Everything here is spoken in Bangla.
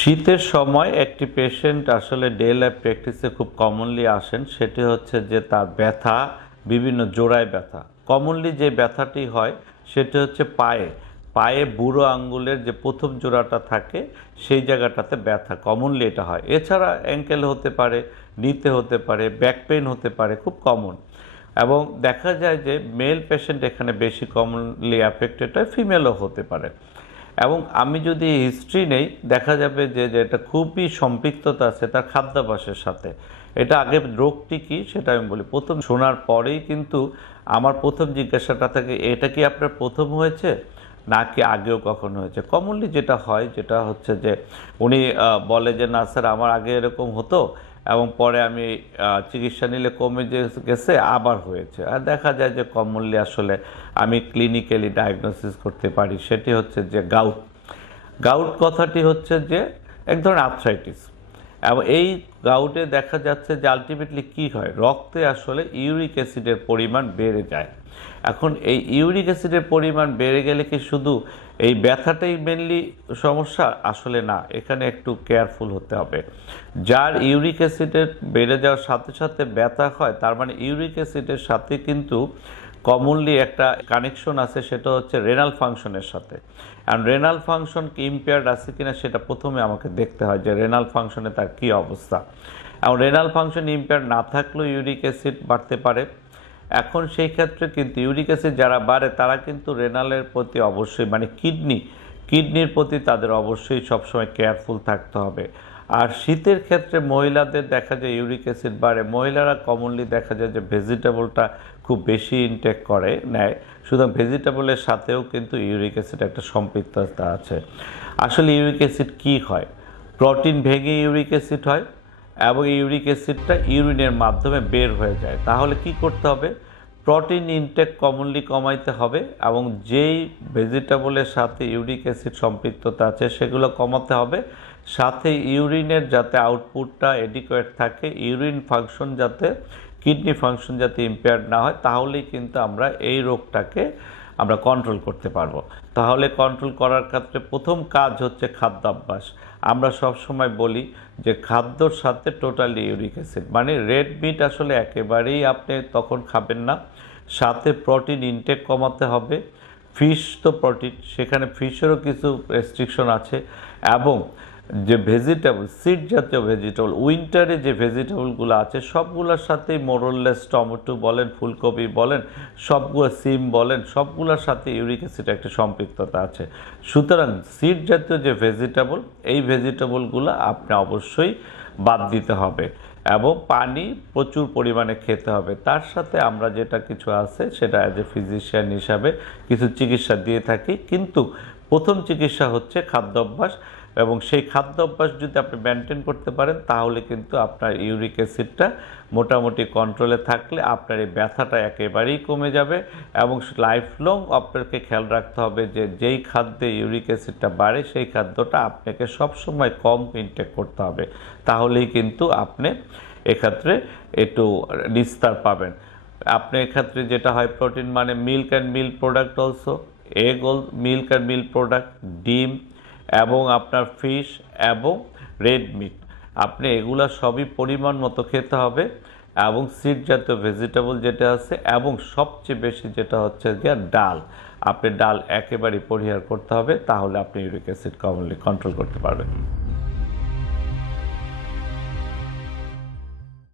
শীতের সময় একটি পেশেন্ট আসলে ডে লাইফ প্র্যাকটিসে খুব কমনলি আসেন, সেটি হচ্ছে যে তার ব্যথা, বিভিন্ন জোড়ায় ব্যথা। কমনলি যে ব্যথাটি হয়, সেটি হচ্ছে পায়ে। পায়ে বুড়ো আঙ্গুলের যে প্রথম জোড়াটা থাকে, সেই জায়গাটাতে ব্যথা। কমনলি এটা হয়। এছাড়া অ্যাঙ্কেল হতে পারে নিতে হতে পারে ব্যাক পেইন হতে পারে, খুব কমন এবং দেখা যায় যে মেল পেশেন্ট এখানে বেশি কমনলি অ্যাফেক্টেড হয় ফিমেলও হতে পারে। এবং আমি যদি হিস্ট্রি নেই, দেখা যাবে যে যে এটা খুবই সম্পৃক্ততা আছে তার খাদ্যাভ্যাসের সাথে। এটা আগে রোগটি কি সেটা আমি বলি। প্রথম শোনার পরেই কিন্তু আমার প্রথম জিজ্ঞাসাটা থাকে, এটা কি আপনার প্রথম হয়েছে? নাকি আগেও কখনো হয়েছে? কমনলি যেটা হয়, যেটা হচ্ছে যে, উনি বলে যে, না স্যার, আমার আগে এরকম হতো। এবং পরে আমি চিকিৎসা নিলে কমে গেছে, আবার হয়েছে। আর দেখা যায় যে কম মূল্যে আসলে আমি ক্লিনিক্যালি ডায়াগনোসিস করতে পারি। সেটি হচ্ছে যে গাউট গাউট কথাটি হচ্ছে যে, এক ধরনের আর্থ্রাইটিস এবং এই গাউটে দেখা যাচ্ছে যে আলটিমেটলি কি হয়? রক্তে আসলে ইউরিক অ্যাসিডের পরিমাণ বেড়ে যায়। এখন এই ইউরিক অ্যাসিডের পরিমাণ বেড়ে গেলে কি শুধু এই ব্যথাটাই মেনলি সমস্যা? আসলে না, এখানে একটু কেয়ারফুল হতে হবে। যার ইউরিক অ্যাসিডের বেড়ে যাওয়ার সাথে সাথে ব্যথা হয়, তার মানে ইউরিক অ্যাসিডের সাথে কিন্তু কমনলি একটা কানেকশন আছে, সেটা হচ্ছে রেনাল ফাংশনের সাথে। অ্যান্ড রেনাল ফাংশন কি ইম্পেয়ার্ড আছে কিনা সেটা প্রথমে আমাকে দেখতে হয় যে রেনাল ফাংশনে তার কী অবস্থা। এবং রেনাল ফাংশন ইম্পেয়ার্ড না থাকলেও ইউরিক অ্যাসিড বাড়তে পারে। এখন সেই ক্ষেত্রে কিন্তু ইউরিক অ্যাসিড যারা বাড়ে, তারা কিন্তু রেনালের প্রতি অবশ্যই মানে কিডনি কিডনির প্রতি তাদের অবশ্যই সবসময় কেয়ারফুল থাকতে হবে। আর শীতের ক্ষেত্রে মহিলাদের দেখা যায় ইউরিক অ্যাসিড বাড়ে। মহিলারা কমনলি দেখা যায় যে ভেজিটেবলটা খুব বেশি ইনটেক করে, নেয়। সুতরাং ভেজিটেবলের সাথেও কিন্তু ইউরিক অ্যাসিড একটা সম্পৃক্ততা আছে। আসলে ইউরিক অ্যাসিড কী হয়? প্রোটিন ভেঙে ইউরিক অ্যাসিড হয় এবং ইউরিক অ্যাসিডটা ইউরিনের মাধ্যমে বের হয়ে যায়। তাহলে কি করতে হবে? প্রোটিন ইনটেক কমনলি কমাইতে হবে এবং যেই ভেজিটেবলের সাথে ইউরিক অ্যাসিড সম্পৃক্ততা আছে, সেগুলো কমাতে হবে। সাথে ইউরিনের যাতে আউটপুটটা এডিকুয়েট থাকে ইউরিন ফাংশন যাতে কিডনি ফাংশন যাতে ইম্পেয়ার্ড না হয়, তাহলেই কিন্তু আমরা এই রোগটাকে আমরা কন্ট্রোল করতে পারব। তাহলে কন্ট্রোল করার ক্ষেত্রে প্রথম কাজ হচ্ছে খাদ্যাভ্যাস। আমরা সব সময় বলি যে খাদ্যর সাথে টোটালি ইউরিক অ্যাসিড মানে রেড মিট আসলে একেবারেই আপনি তখন খাবেন না। সাথে প্রোটিন ইনটেক কমাতে হবে। ফিশ তো প্রোটিন সেখানে ফিশেরও কিছু রেস্ট্রিকশন আছে। এবং যে ভেজিটেবল সিড জাতীয় ভেজিটেবল উইন্টারে যে ভেজিটেবলগুলো আছে, সবগুলোর সাথেই মোরললেস টমেটো বলেন, ফুলকপি বলেন, সবগুলো সিম বলেন, সবগুলোর সাথে ইউরিক অ্যাসিড একটা সম্পৃক্ততা আছে। সুতরাং সিড জাতীয় যে ভেজিটেবল এই ভেজিটেবলগুলো আপনি অবশ্যই বাদ দিতে হবে। এবং পানি প্রচুর পরিমাণে খেতে হবে। তার সাথে আমরা যেটা কিছু আছে, সেটা অ্যাজ এ ফিজিশিয়ান হিসাবে কিছু চিকিৎসা দিয়ে থাকি। কিন্তু প্রথম চিকিৎসা হচ্ছে খাদ্যাভ্যাস। এবং সেই খাদ্যাভ্যাস যদি আপনি মেনটেন করতে পারেন, তাহলে কিন্তু আপনার ইউরিক অ্যাসিডটা মোটামুটি কন্ট্রোলে থাকলে আপনার এই ব্যথাটা একেবারেই কমে যাবে এবং লাইফ লং আপনাকে খেয়াল রাখতে হবে যে যেই খাদ্যে ইউরিক অ্যাসিডটা বাড়ে, সেই খাদ্যটা আপনাকে সবসময় কম ইনটেক করতে হবে। তাহলেই কিন্তু আপনি এক্ষেত্রে একটু নিস্তার পাবেন। আপনি এক্ষেত্রে যেটা হয় প্রোটিন মানে milk and milk product also egg milk and milk product ডিম এবং আপনার ফিশ এবং রেড মিট আপনি এগুলো সবই পরিমাণ মতো খেতে হবে এবং সিড জাতীয় ভেজিটেবল যেটা আছে এবং সবচেয়ে বেশি যেটা হচ্ছে গিয়ে ডাল। আপনি ডাল একেবারে পরিহার করতে হবে, তাহলে আপনি ইউরিক অ্যাসিড কমনলি কন্ট্রোল করতে পারবেন।